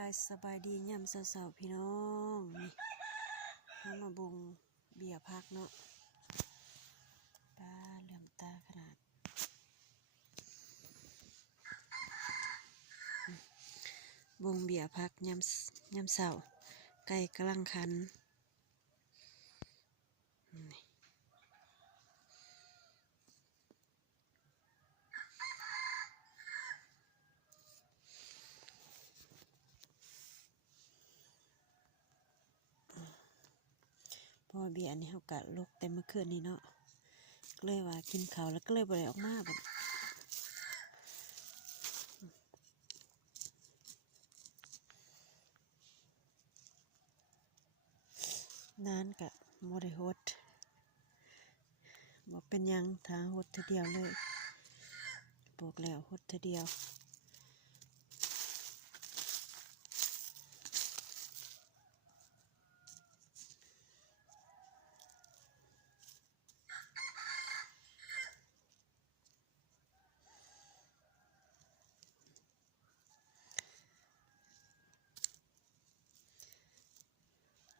ทายสบายดีย่ำเสาๆพี่น้องนี่น้ำมาบุงเบียร์พักเนาะปลาเหลื่อมตาขนาดบุงเบียร์พักย่ำเสาไก่กำลังคันนี่พอเบียร์อันนี้เขากะลุกเต็มเมื่อคืนนี้เนาะก็เลยว่ากินข้าวแล้วก็เลยบ่ได้ออกมาแบบนานกะโมได้ฮดบอกเป็นยังทางฮดทีเดียวเลยบอกแล้วฮดทีเดียว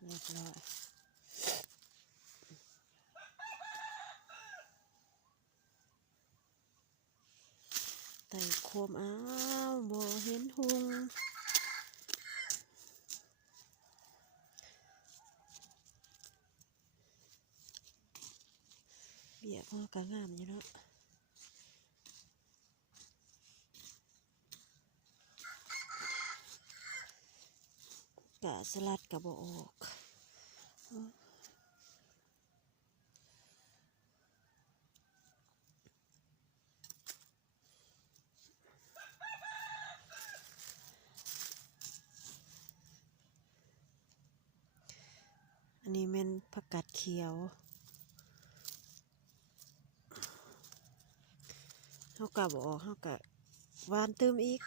เรียบร้อยไต่โคมอ้าวบ่เห็นหุงเบียร์พอกะงามอยู่เนาะกะสลัดกะบ่ออกอันนี้เป็นผักกาดเขียวเขากะบ่ออกเขากะหวานเติมอีก